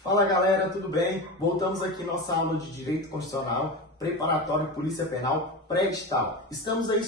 Fala galera, tudo bem? Voltamos aqui nossa aula de Direito Constitucional, preparatório Polícia Penal, pré-edital. Estamos aí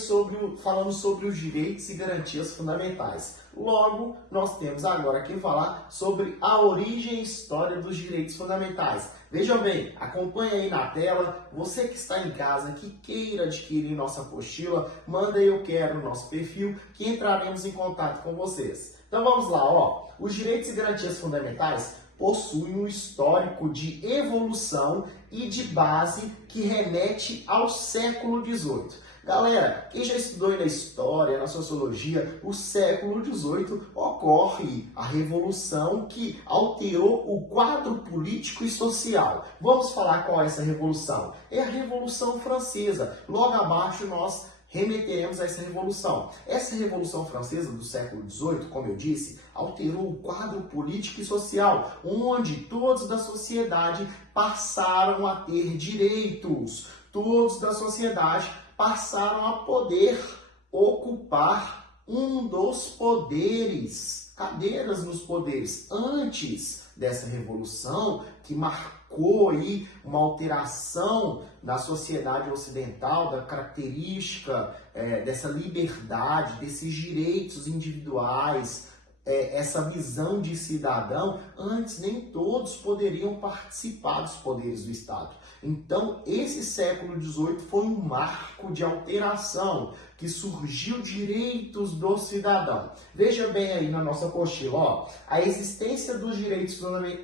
falando sobre os direitos e garantias fundamentais. Logo, nós temos agora que falar sobre a origem e história dos direitos fundamentais. Vejam bem, acompanhe aí na tela. Você que está em casa, que queira adquirir nossa apostila, manda eu quero no nosso perfil que entraremos em contato com vocês. Então vamos lá, ó. Os direitos e garantias fundamentais possuem um histórico de evolução e de base que remete ao século XVIII. Galera, quem já estudou aí na história, na sociologia, o século XVIII ocorre a revolução que alterou o quadro político e social. Vamos falar qual é essa revolução? É a Revolução Francesa. Logo abaixo nós remeteremos a essa revolução. Essa Revolução Francesa do século XVIII, como eu disse, alterou o quadro político e social, onde todos da sociedade passaram a ter direitos. Todos da sociedade passaram a poder ocupar um dos poderes, cadeiras nos poderes. Antes dessa revolução, que marcou aí uma alteração na sociedade ocidental, da característica dessa liberdade, desses direitos individuais, essa visão de cidadão, antes nem todos poderiam participar dos poderes do Estado. Então, esse século XVIII foi um marco de alteração, que surgiu direitos do cidadão. Veja bem aí na nossa apostila, ó, a existência dos direitos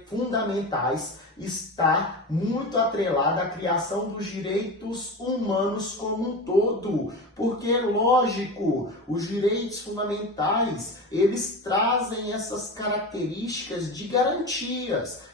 fundamentais está muito atrelada à criação dos direitos humanos como um todo. Porque, lógico, os direitos fundamentais, eles trazem essas características de garantias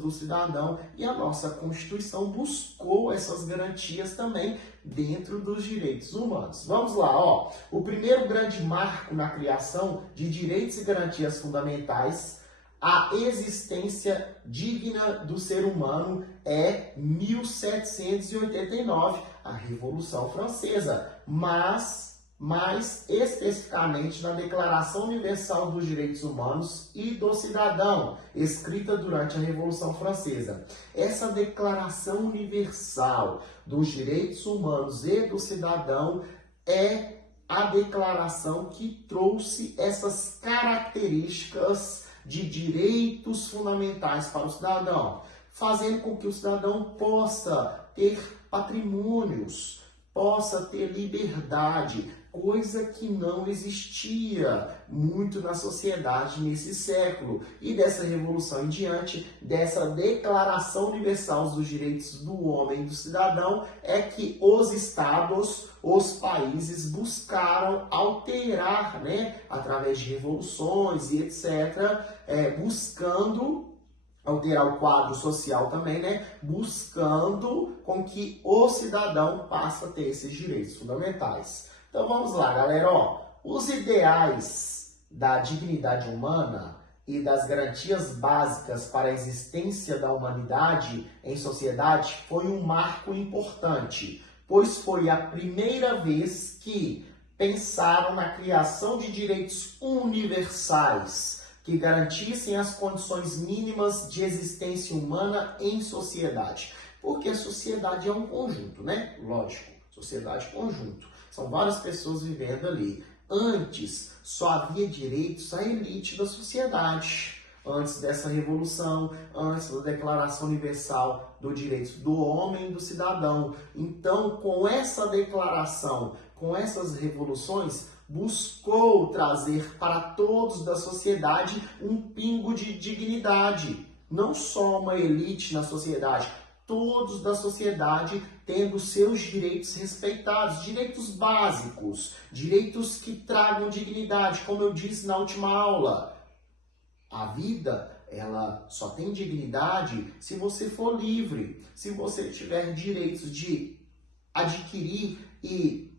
do cidadão, e a nossa Constituição buscou essas garantias também dentro dos direitos humanos. Vamos lá, ó. O primeiro grande marco na criação de direitos e garantias fundamentais, a existência digna do ser humano, é 1789, a Revolução Francesa, mas mais especificamente na Declaração Universal dos Direitos Humanos e do Cidadão, escrita durante a Revolução Francesa. Essa Declaração Universal dos Direitos Humanos e do Cidadão é a declaração que trouxe essas características de direitos fundamentais para o cidadão, fazendo com que o cidadão possa ter patrimônios, possa ter liberdade, coisa que não existia muito na sociedade nesse século. E dessa revolução em diante, dessa Declaração Universal dos Direitos do Homem e do Cidadão, é que os estados, os países buscaram alterar, através de revoluções e etc., buscando alterar o quadro social também, buscando com que o cidadão passe a ter esses direitos fundamentais. Então vamos lá, galera, ó. Os ideais da dignidade humana e das garantias básicas para a existência da humanidade em sociedade foi um marco importante, pois foi a primeira vez que pensaram na criação de direitos universais que garantissem as condições mínimas de existência humana em sociedade. Porque a sociedade é um conjunto, Lógico, sociedade conjunto. São várias pessoas vivendo ali. Antes, só havia direitos à elite da sociedade. Antes dessa revolução, antes da Declaração Universal dos Direitos do Homem e do Cidadão. Então, com essa declaração, com essas revoluções, buscou trazer para todos da sociedade um pingo de dignidade. Não só uma elite na sociedade, todos da sociedade tendo seus direitos respeitados, direitos básicos, direitos que tragam dignidade, como eu disse na última aula. A vida, ela só tem dignidade se você for livre, se você tiver direitos de adquirir e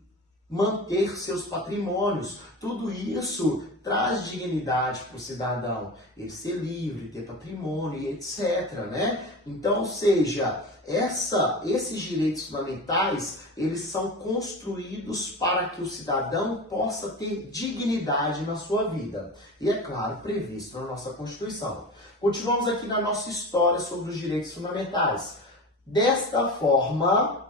manter seus patrimônios. Tudo isso traz dignidade para o cidadão, ele ser livre, ter patrimônio e etc, né? Então, ou seja, esses direitos fundamentais, eles são construídos para que o cidadão possa ter dignidade na sua vida. E é claro, previsto na nossa Constituição. Continuamos aqui na nossa história sobre os direitos fundamentais. Desta forma,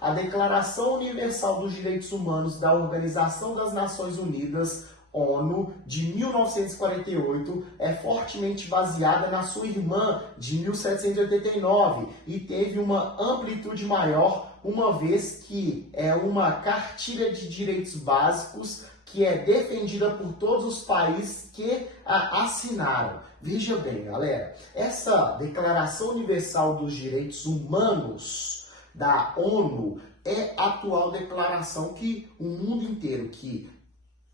a Declaração Universal dos Direitos Humanos da Organização das Nações Unidas, ONU, de 1948, é fortemente baseada na sua irmã, de 1789, e teve uma amplitude maior, uma vez que é uma cartilha de direitos básicos que é defendida por todos os países que a assinaram. Veja bem, galera, essa Declaração Universal dos Direitos Humanos da ONU é a atual declaração que o mundo inteiro que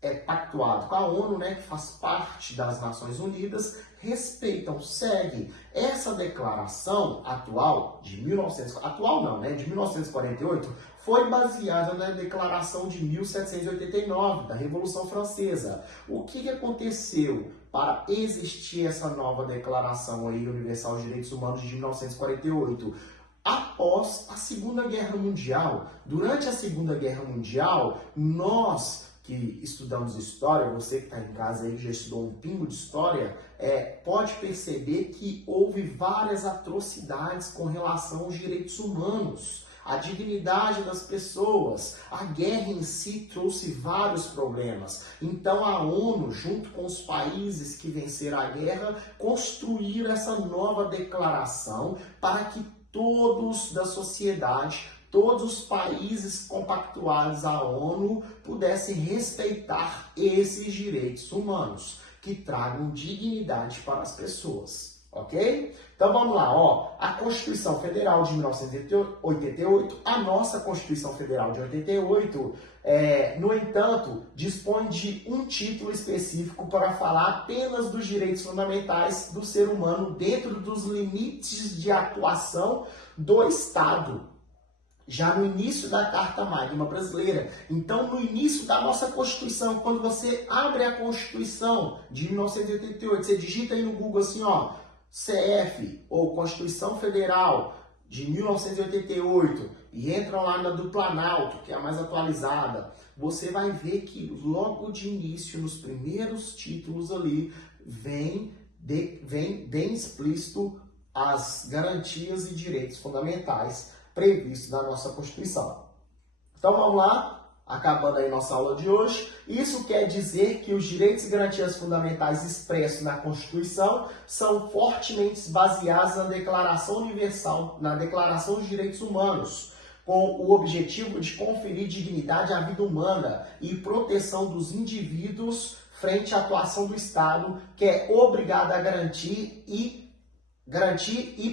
é pactuado com a ONU, né, que faz parte das Nações Unidas, respeitam, seguem. Essa declaração atual, de 1948, foi baseada na Declaração de 1789, da Revolução Francesa. O que aconteceu para existir essa nova Declaração aí, Universal de Direitos Humanos de 1948? Após a Segunda Guerra Mundial. Durante a Segunda Guerra Mundial, nós que estudamos história, você que está em casa aí que já estudou um pingo de história, pode perceber que houve várias atrocidades com relação aos direitos humanos, a dignidade das pessoas. A guerra em si trouxe vários problemas. Então a ONU, junto com os países que venceram a guerra, construíram essa nova declaração para que todos da sociedade, todos os países compactuados à ONU pudessem respeitar esses direitos humanos, que tragam dignidade para as pessoas, ok? Então vamos lá, ó, a Constituição Federal de 1988, a nossa Constituição Federal de 88, no entanto, dispõe de um título específico para falar apenas dos direitos fundamentais do ser humano dentro dos limites de atuação do Estado. Já no início da Carta Magna Brasileira. Então, no início da nossa Constituição, quando você abre a Constituição de 1988, você digita aí no Google assim, ó, CF, ou Constituição Federal de 1988, e entra lá na do Planalto, que é a mais atualizada, você vai ver que logo de início, nos primeiros títulos ali, vem bem explícito as garantias e direitos fundamentais previsto na nossa Constituição. Então vamos lá, acabando aí nossa aula de hoje. Isso quer dizer que os direitos e garantias fundamentais expressos na Constituição são fortemente baseados na Declaração Universal, na Declaração dos Direitos Humanos, com o objetivo de conferir dignidade à vida humana e proteção dos indivíduos frente à atuação do Estado, que é obrigado a garantir e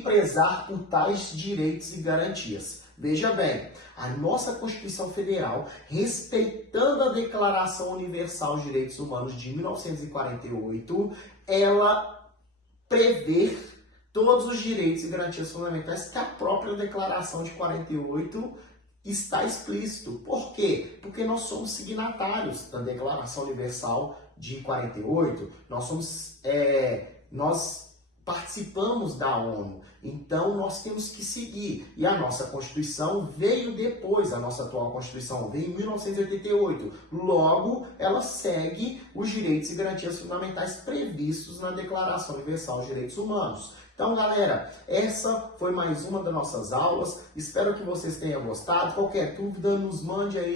prezar por tais direitos e garantias. Veja bem, a nossa Constituição Federal, respeitando a Declaração Universal dos Direitos Humanos de 1948, ela prevê todos os direitos e garantias fundamentais que a própria Declaração de 48 está explícito. Por quê? Porque nós somos signatários da Declaração Universal de 48, nós participamos da ONU, então nós temos que seguir. E a nossa Constituição veio depois, a nossa atual Constituição veio em 1988. Logo, ela segue os direitos e garantias fundamentais previstos na Declaração Universal dos Direitos Humanos. Então, galera, essa foi mais uma das nossas aulas. Espero que vocês tenham gostado. Qualquer dúvida, nos mande aí